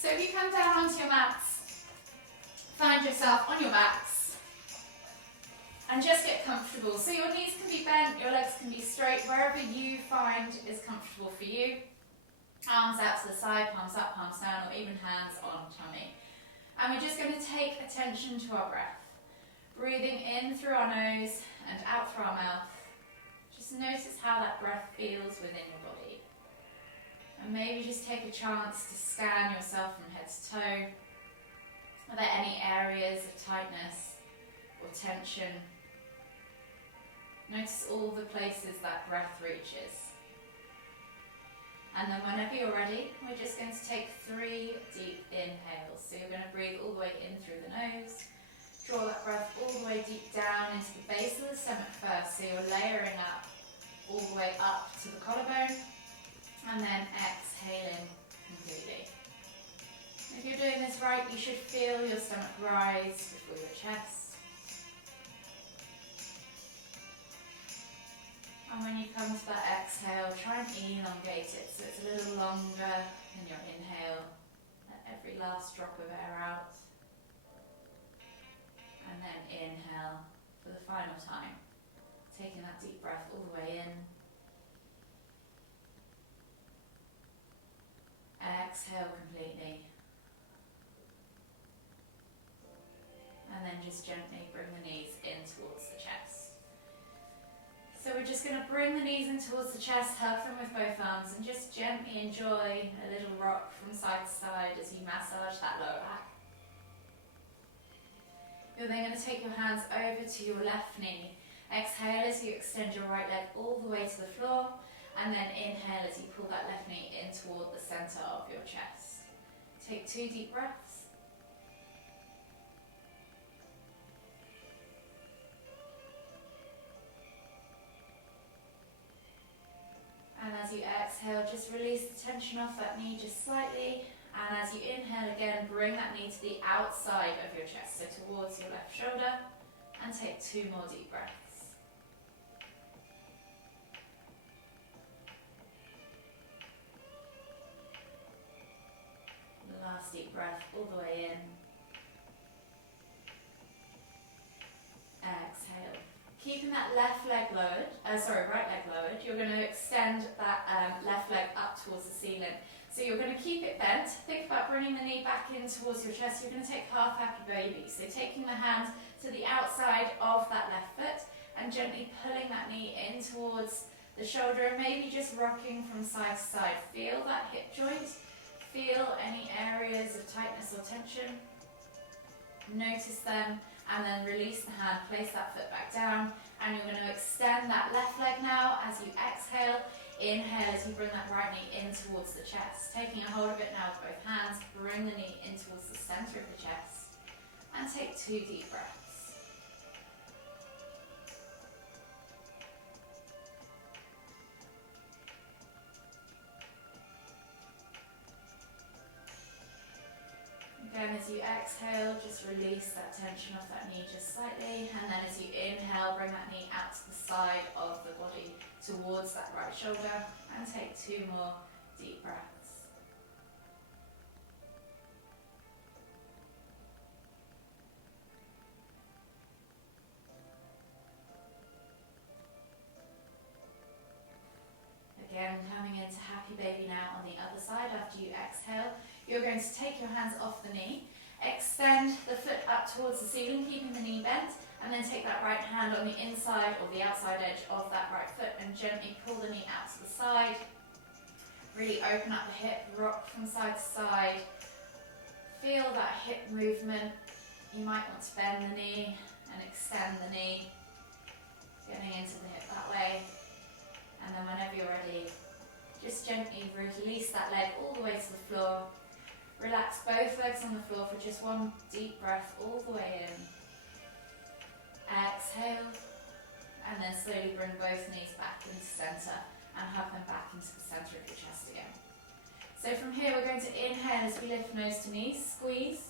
So if you come down onto your mats, find yourself on your backs and just get comfortable. So your knees can be bent, your legs can be straight, wherever you find is comfortable for you. Arms out to the side, palms up, palms down, or even hands on tummy. And we're just going to take attention to our breath. Breathing in through our nose and out through our mouth. Just notice how that breath feels within your body. And maybe just take a chance to scan yourself from head to toe. Are there any areas of tightness or tension? Notice all the places that breath reaches. And then whenever you're ready, we're just going to take 3 deep inhales. So you're going to breathe all the way in through the nose. Draw that breath all the way deep down into the base of the stomach first. So you're layering up all the way up to the collarbone. And then exhaling completely. If you're doing this right, you should feel your stomach rise before your chest. And when you come to that exhale, try and elongate it so it's a little longer than your inhale. Let every last drop of air out. And then inhale for the final time. Taking that deep breath all the way in. Exhale completely. And then just gently bring the knees in towards the chest. So we're just going to bring the knees in towards the chest, hug them with both arms, and just gently enjoy a little rock from side to side as you massage that lower back. You're then going to take your hands over to your left knee. Exhale as you extend your right leg all the way to the floor, and then inhale as you pull that left knee in toward the center of your chest. Take 2 deep breaths. And as you exhale, just release the tension off that knee just slightly. And as you inhale again, bring that knee to the outside of your chest, so towards your left shoulder. And take 2 more deep breaths. The last deep breath all the way in. Exhale. Keeping that right leg lowered, you're going to extend that left leg up towards the ceiling. So you're going to keep it bent. Think about bringing the knee back in towards your chest. You're going to take half happy baby. So taking the hand to the outside of that left foot and gently pulling that knee in towards the shoulder and maybe just rocking from side to side. Feel that hip joint. Feel any areas of tightness or tension. Notice them. And then release the hand, place that foot back down, and you're going to extend that left leg now as you exhale. Inhale as you bring that right knee in towards the chest. Taking a hold of it now with both hands, bring the knee in towards the center of the chest, and take 2 deep breaths. Again, as you exhale, just release that tension off that knee just slightly. And then as you inhale, bring that knee out to the side of the body towards that right shoulder. And take 2 more deep breaths. Again, coming into happy baby now on the other side after you exhale. You're going to take your hands off the knee, extend the foot up towards the ceiling, keeping the knee bent, and then take that right hand on the inside or the outside edge of that right foot and gently pull the knee out to the side. Really open up the hip, rock from side to side. Feel that hip movement. You might want to bend the knee and extend the knee, getting into the hip that way. And then whenever you're ready, just gently release that leg all the way to the floor. Relax both legs on the floor for just 1 deep breath all the way in. Exhale, and then slowly bring both knees back into center and hug them back into the center of your chest again. So from here we're going to inhale as we lift nose to knees, squeeze,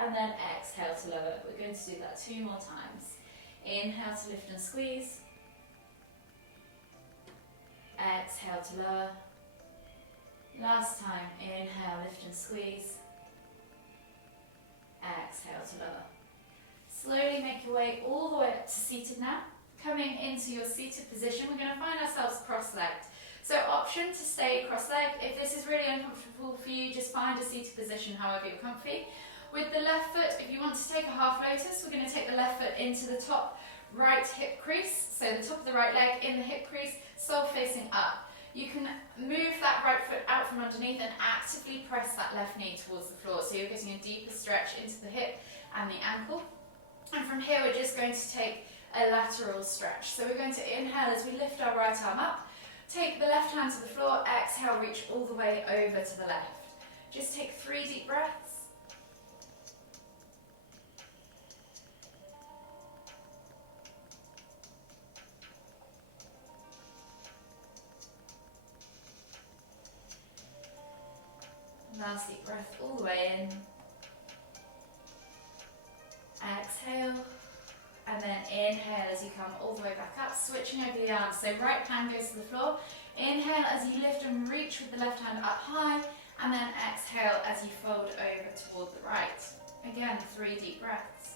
and then exhale to lower. We're going to do that 2 more times. Inhale to lift and squeeze. Exhale to lower. Last time, inhale, lift and squeeze. Exhale to lower. Slowly make your way all the way up to seated now. Coming into your seated position, we're going to find ourselves cross-legged. So option to stay cross-legged. If this is really uncomfortable for you, just find a seated position however you're comfy. With the left foot, if you want to take a half lotus, we're going to take the left foot into the top right hip crease. So the top of the right leg in the hip crease, sole facing up. You can move that right foot out from underneath and actively press that left knee towards the floor. So you're getting a deeper stretch into the hip and the ankle. And from here, we're just going to take a lateral stretch. So we're going to inhale as we lift our right arm up. Take the left hand to the floor, exhale, reach all the way over to the left. Just take 3 deep breaths. Last deep breath all the way in. Exhale. And then inhale as you come all the way back up, switching over the arms. So right hand goes to the floor. Inhale as you lift and reach with the left hand up high. And then exhale as you fold over toward the right. Again, 3 deep breaths.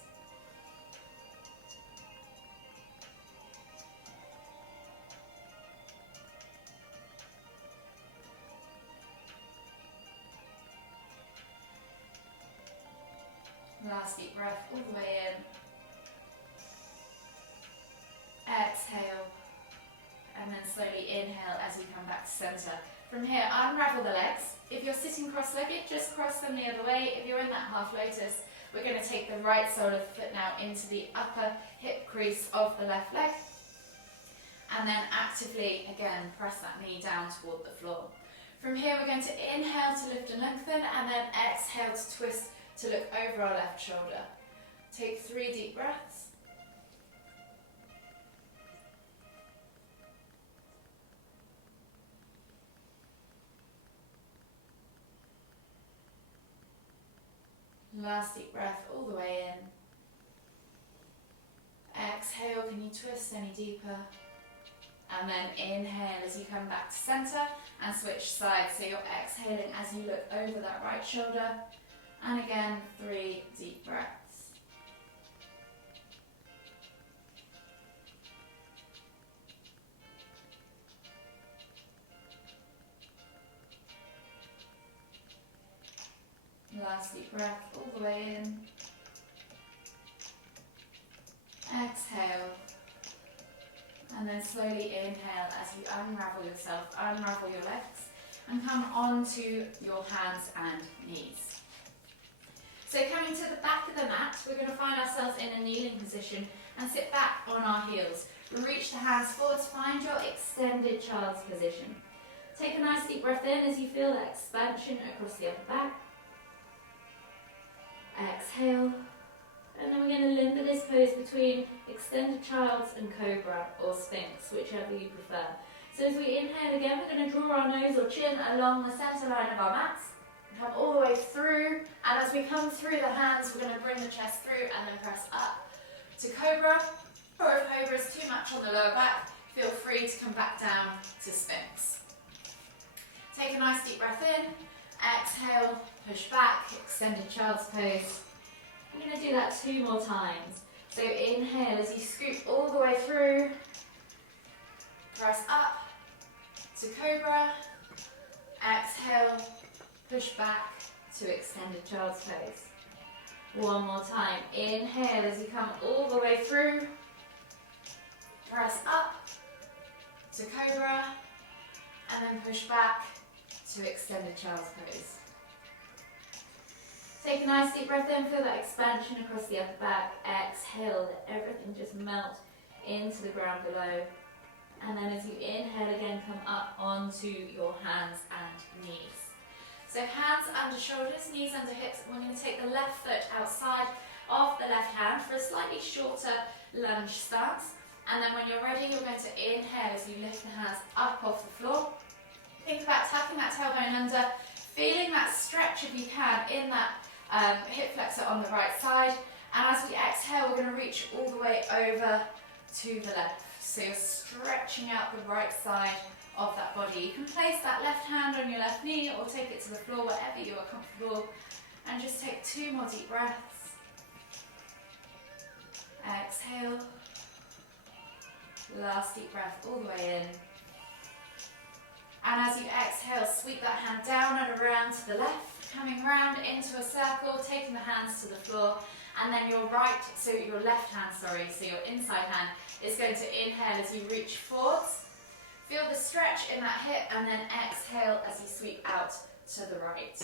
Last deep breath all the way in. Exhale. And then slowly inhale as you come back to center. From here, unravel the legs. If you're sitting cross-legged, just cross them the other way. If you're in that half lotus, we're going to take the right sole of the foot now into the upper hip crease of the left leg. And then actively, again, press that knee down toward the floor. From here, we're going to inhale to lift and lengthen, and then exhale to twist to look over our left shoulder. Take 3 deep breaths. Last deep breath all the way in. Exhale, can you twist any deeper? And then inhale as you come back to center and switch sides. So you're exhaling as you look over that right shoulder. And again, 3 deep breaths. Last deep breath all the way in. Exhale. And then slowly inhale as you unravel yourself, unravel your legs, and come onto your hands and knees. So coming to the back of the mat, we're going to find ourselves in a kneeling position and sit back on our heels. Reach the hands forwards, find your extended child's position. Take a nice deep breath in as you feel that expansion across the upper back. Exhale, and then we're going to limber this pose between extended child's and cobra or sphinx, whichever you prefer. So as we inhale again, we're going to draw our nose or chin along the center line of our mats, come all the way through, and as we come through the hands, we're going to bring the chest through and then press up to cobra, or if cobra is too much on the lower back, feel free to come back down to sphinx. Take a nice deep breath in, exhale, push back, extended child's pose. I'm going to do that 2 more times. So inhale as you scoop all the way through, press up to cobra, exhale, push back to extended child's pose. 1 more time, inhale as you come all the way through, press up to cobra, and then push back to extended child's pose. Take a nice deep breath in, feel that expansion across the upper back. Exhale, let everything just melt into the ground below. And then as you inhale again, come up onto your hands and knees. So hands under shoulders, knees under hips. We're going to take the left foot outside of the left hand for a slightly shorter lunge stance. And then when you're ready, you're going to inhale as you lift the hands up off the floor. Think about tucking that tailbone under, feeling that stretch if you can in that hip flexor on the right side. And as we exhale, we're going to reach all the way over to the left. So you're stretching out the right side of that body. You can place that left hand on your left knee or take it to the floor, wherever you are comfortable. And just take 2 more deep breaths. Exhale. Last deep breath all the way in. And as you exhale, sweep that hand down and around to the left, coming round into a circle, taking the hands to the floor, and then your left hand, so your inside hand is going to inhale as you reach forwards. Feel the stretch in that hip, and then exhale as you sweep out to the right.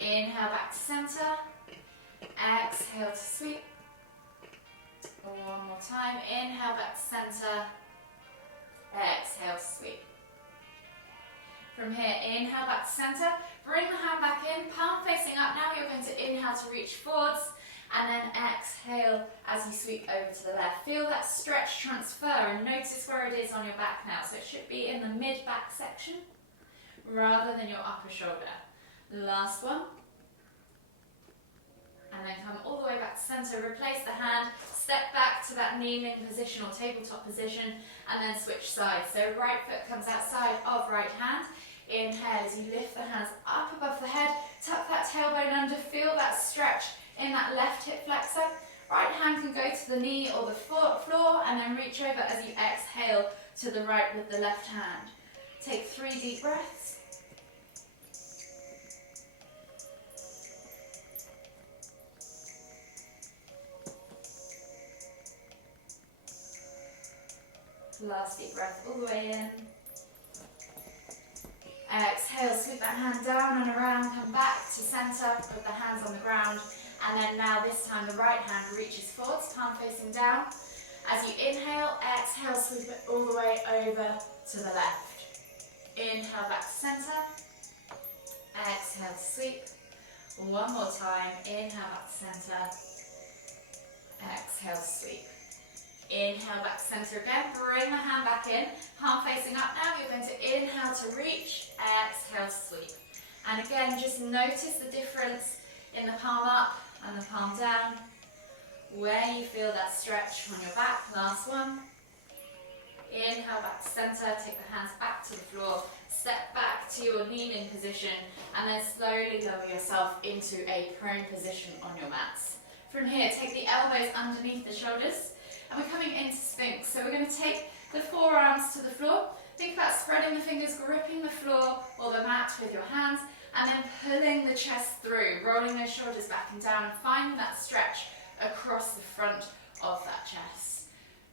Inhale back to center, exhale to sweep. One more time, inhale back to center, exhale to sweep. From here, inhale back to center, bring the hand back in, palm facing up. Now you're going to inhale to reach forwards, and then exhale as you sweep over to the left. Feel that stretch transfer and notice where it is on your back now. So it should be in the mid-back section rather than your upper shoulder. Last one. And then come all the way back to center, replace the hand, step back to that kneeling position or tabletop position, and then switch sides. So right foot comes outside of right hand. Inhale as you lift the hands up above the head, tuck that tailbone under, feel that stretch in that left hip flexor. Right hand can go to the knee or the floor, and then reach over as you exhale to the right with the left hand. Take 3 deep breaths. Last deep breath all the way in. Exhale, sweep that hand down and around, come back to center with the hands on the ground. And then now this time the right hand reaches forwards, palm facing down. As you inhale, exhale, sweep it all the way over to the left. Inhale back to center. Exhale to sweep. One more time, inhale back to center. Exhale to sweep. Inhale back to center again, bring the hand back in, palm facing up now. You're going to inhale to reach, exhale to sweep. And again, just notice the difference in the palm up and the palm down, where you feel that stretch on your back. Last one. Inhale back to center, take the hands back to the floor, step back to your kneeling position, and then slowly lower yourself into a prone position on your mats. From here, take the elbows underneath the shoulders. And we're coming into Sphinx, so we're going to take the forearms to the floor. Think about spreading the fingers, gripping the floor or the mat with your hands, and then pulling the chest through, rolling those shoulders back and down, and finding that stretch across the front of that chest.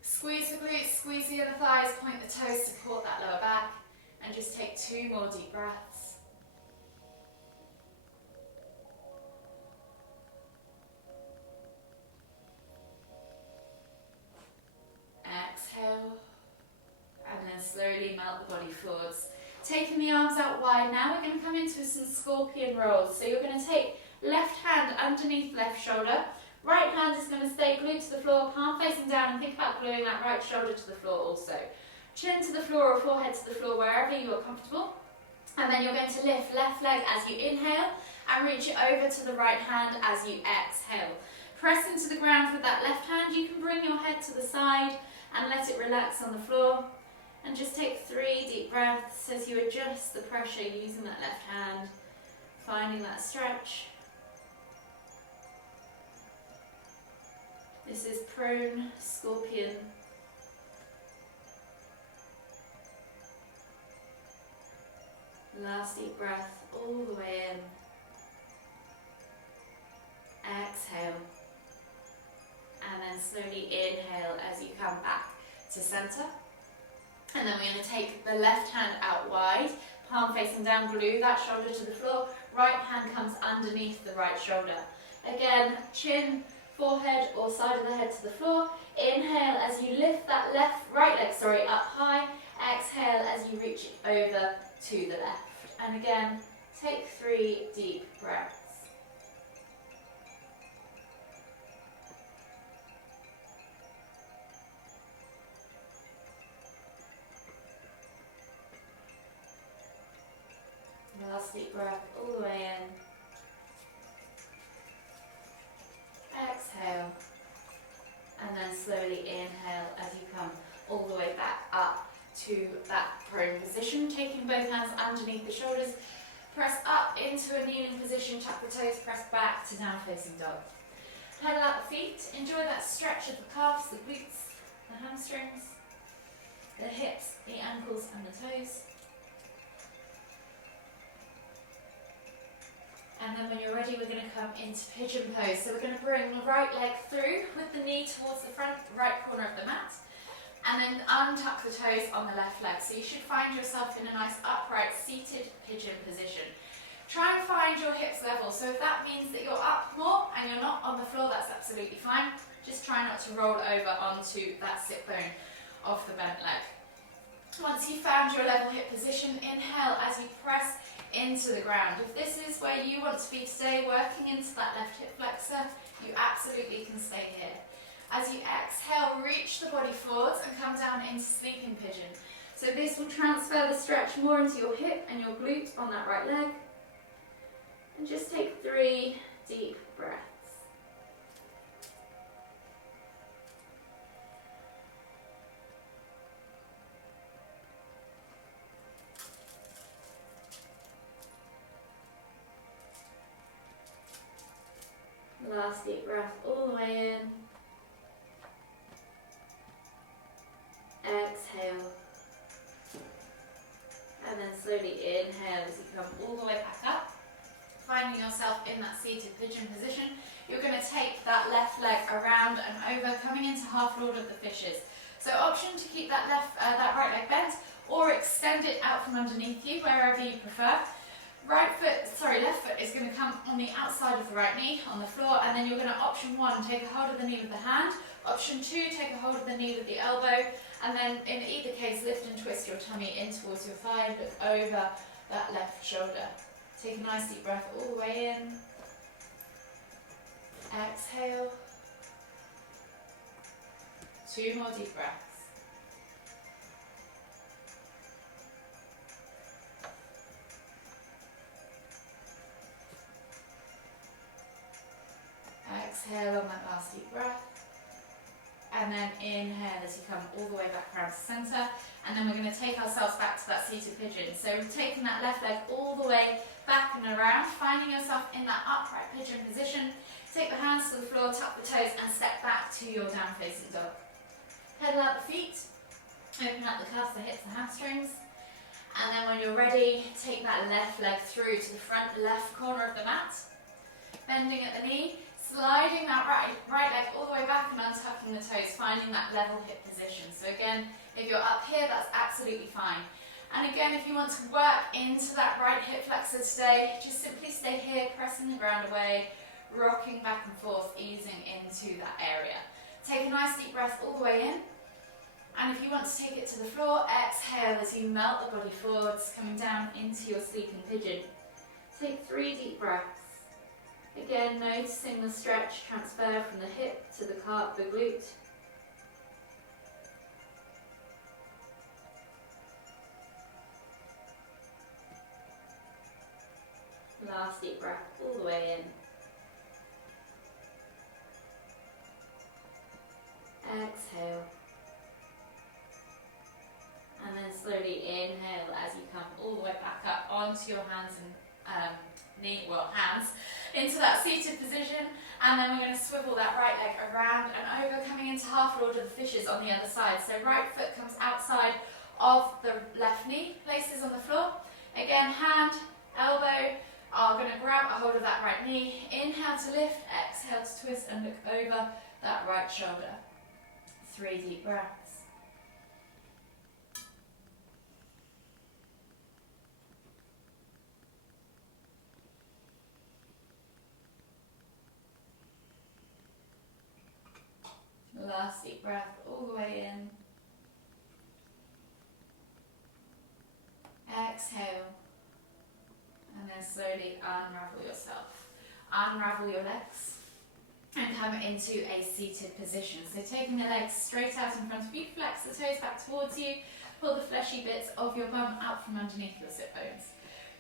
Squeeze the glutes, squeeze the inner thighs, point the toes, support that lower back, and just take 2 more deep breaths. Exhale, and then slowly melt the body forwards. Taking the arms out wide now, we're going to come into some scorpion rolls. So you're going to take left hand underneath left shoulder, right hand is going to stay glued to the floor, palm facing down, and think about gluing that right shoulder to the floor also. Chin to the floor or forehead to the floor, wherever you are comfortable. And then you're going to lift left leg as you inhale, and reach it over to the right hand as you exhale. Press into the ground with that left hand. You can bring your head to the side and let it relax on the floor. And just take 3 deep breaths as you adjust the pressure using that left hand, finding that stretch. This is prone scorpion. Last deep breath all the way in. Exhale. And then slowly inhale as you come back to center. And then we're going to take the left hand out wide, palm facing down, glue that shoulder to the floor. Right hand comes underneath the right shoulder. Again, chin, forehead or side of the head to the floor. Inhale as you lift that right leg up high. Exhale as you reach it over to the left. And again, take 3 deep breaths. Last deep breath all the way in. Exhale. And then slowly inhale as you come all the way back up to that prone position, taking both hands underneath the shoulders. Press up into a kneeling position, tuck the toes, press back to down facing dog. Pedal out the feet, enjoy that stretch of the calves, the glutes, the hamstrings, the hips, the ankles and the toes. And then when you're ready, we're going to come into pigeon pose. So we're going to bring the right leg through with the knee towards the front right corner of the mat. And then untuck the toes on the left leg. So you should find yourself in a nice upright seated pigeon position. Try and find your hips level. So if that means that you're up more and you're not on the floor, that's absolutely fine. Just try not to roll over onto that sit bone of the bent leg. Once you've found your level hip position, inhale as you press into the ground. If this is where you want to be today, working into that left hip flexor, you absolutely can stay here. As you exhale, reach the body forwards and come down into sleeping pigeon. So this will transfer the stretch more into your hip and your glute on that right leg. And just take 3 deep breaths. Last deep breath all the way in. Exhale. And then slowly inhale as you come all the way back up. Finding yourself in that seated pigeon position. You're going to take that left leg around and over, coming into half lord of the fishes. So option to keep that that right leg bent, or extend it out from underneath you, wherever you prefer. Left foot is going to come on the outside of the right knee on the floor, and then you're going to option 1, take a hold of the knee with the hand. Option 2, take a hold of the knee with the elbow, and then in either case, lift and twist your tummy in towards your thigh, look over that left shoulder. Take a nice deep breath all the way in. Exhale. 2 more deep breaths. Exhale on that last deep breath. And then inhale as you come all the way back around to centre. And then we're going to take ourselves back to that seated pigeon. So we've taken that left leg all the way back and around, finding yourself in that upright pigeon position. Take the hands to the floor, tuck the toes and step back to your down facing dog. Pedal out the feet, open up the calves, the hips, the hamstrings. And then when you're ready, take that left leg through to the front left corner of the mat. Bending at the knee, sliding that right leg all the way back and untucking the toes, finding that level hip position. So again, if you're up here, that's absolutely fine. And again, if you want to work into that right hip flexor today, just simply stay here, pressing the ground away, rocking back and forth, easing into that area. Take a nice deep breath all the way in. And if you want to take it to the floor, exhale as you melt the body forwards, coming down into your sleeping pigeon. Take 3 deep breaths. Again, noticing the stretch transfer from the hip to the calf, the glute. Last deep breath all the way in. Exhale. And then slowly inhale as you come all the way back up onto your hands and hands into that seated position. And then we're going to swivel that right leg around and over, coming into half lord of the fishes on the other side. So right foot comes outside of the left knee, places on the floor. Again, hand, elbow are going to grab a hold of that right knee. Inhale to lift, exhale to twist and look over that right shoulder. 3 deep breaths. Last deep breath all the way in. Exhale. And then slowly unravel yourself. Unravel your legs and come into a seated position. So taking the legs straight out in front of you, flex the toes back towards you, pull the fleshy bits of your bum out from underneath your sit bones.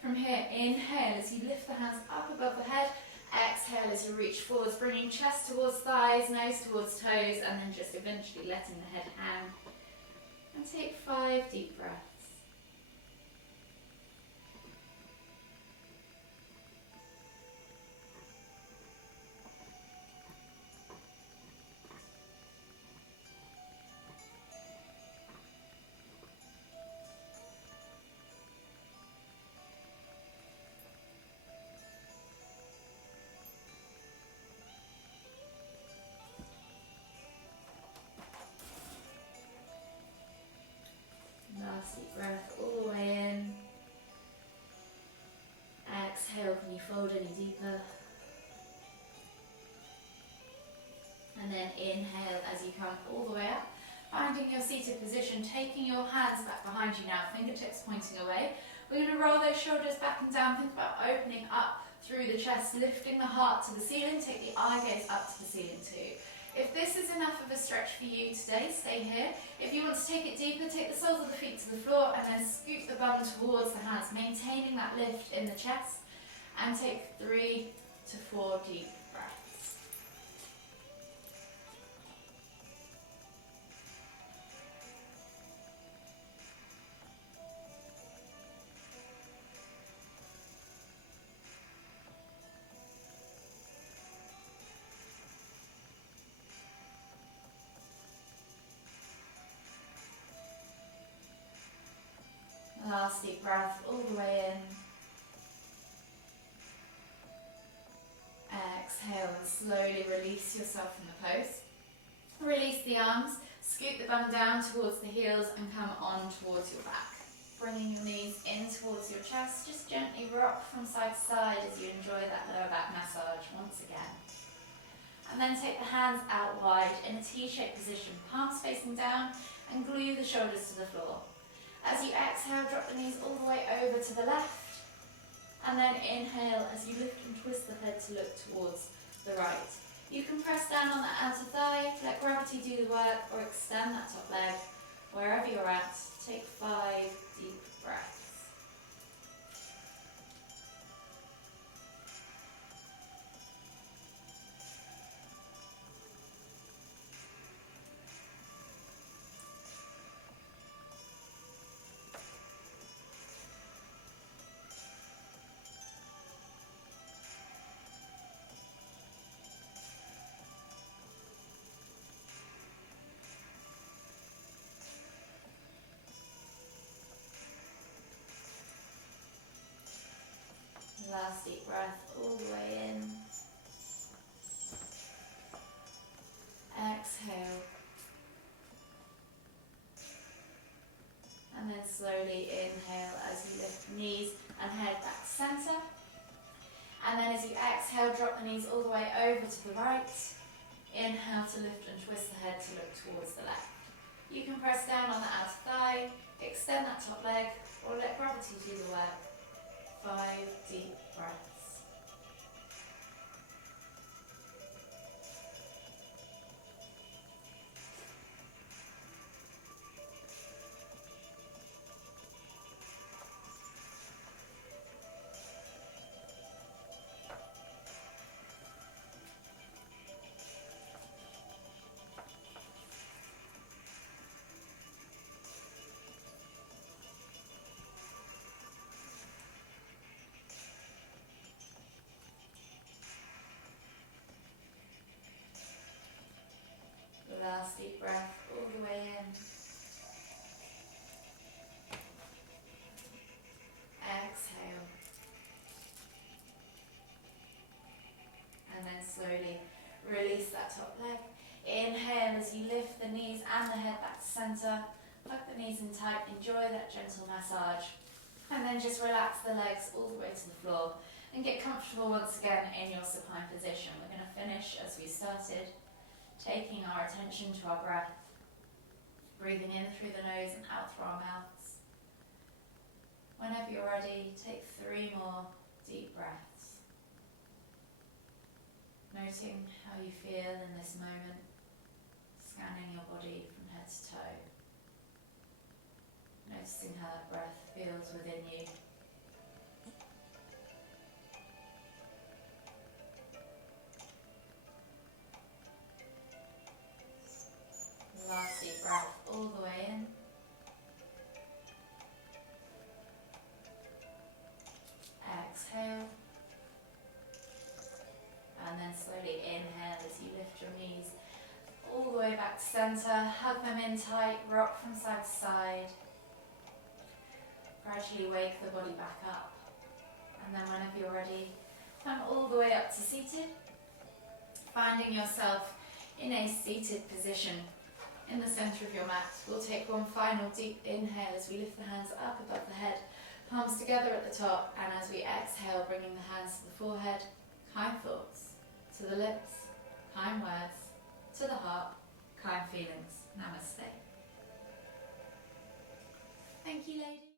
From here, inhale as you lift the hands up above the head. Exhale as you reach forwards, bringing chest towards thighs, nose towards toes, and then just eventually letting the head hang. And take 5 deep breaths. Last deep breath all the way in. Exhale, can you fold any deeper? And then inhale as you come all the way up. Finding your seated position, taking your hands back behind you now, fingertips pointing away. We're going to roll those shoulders back and down. Think about opening up through the chest, lifting the heart to the ceiling. Take the eye gaze up to the ceiling too. If this is enough of a stretch for you today, stay here. If you want to take it deeper, take the soles of the feet to the floor and then scoop the bum towards the hands, maintaining that lift in the chest. And take 3 to 4 deep breaths. Last deep breath all the way in. Exhale and slowly release yourself from the pose. Release the arms, scoot the bum down towards the heels and come on towards your back. Bringing your knees in towards your chest, just gently rock from side to side as you enjoy that lower back massage once again. And then take the hands out wide in a T-shaped position, palms facing down and glue the shoulders to the floor. As you exhale, drop the knees all the way over to the left. And then inhale as you lift and twist the head to look towards the right. You can press down on the outer thigh, let gravity do the work, or extend that top leg. Wherever you're at, take 5 deep breaths. Last deep breath all the way in. Exhale. And then slowly inhale as you lift knees and head back to centre. And then as you exhale, drop the knees all the way over to the right. Inhale to lift and twist the head to look towards the left. You can press down on the outer thigh, extend that top leg, or let gravity do the work. 5 deep breaths. Last deep breath all the way in. Exhale. And then slowly release that top leg. Inhale as you lift the knees and the head back to centre. Tuck the knees in tight, enjoy that gentle massage. And then just relax the legs all the way to the floor and get comfortable once again in your supine position. We're going to finish as we started. Taking our attention to our breath, breathing in through the nose and out through our mouths. Whenever you're ready, take 3 more deep breaths. Noting how you feel in this moment, scanning your body from head to toe. Noticing how that breath feels within you. Last deep breath all the way in. your knees all the way back to centre. Hug them in tight, rock from side to side. Gradually wake the body back up. And then whenever you're ready, come all the way up to seated. Finding yourself in a seated position in the centre of your mat. We'll take one final deep inhale as we lift the hands up above the head, palms together at the top, and as we exhale, bringing the hands to the forehead, kind thoughts to the lips, kind words to the heart, kind feelings. Namaste. Thank you, ladies.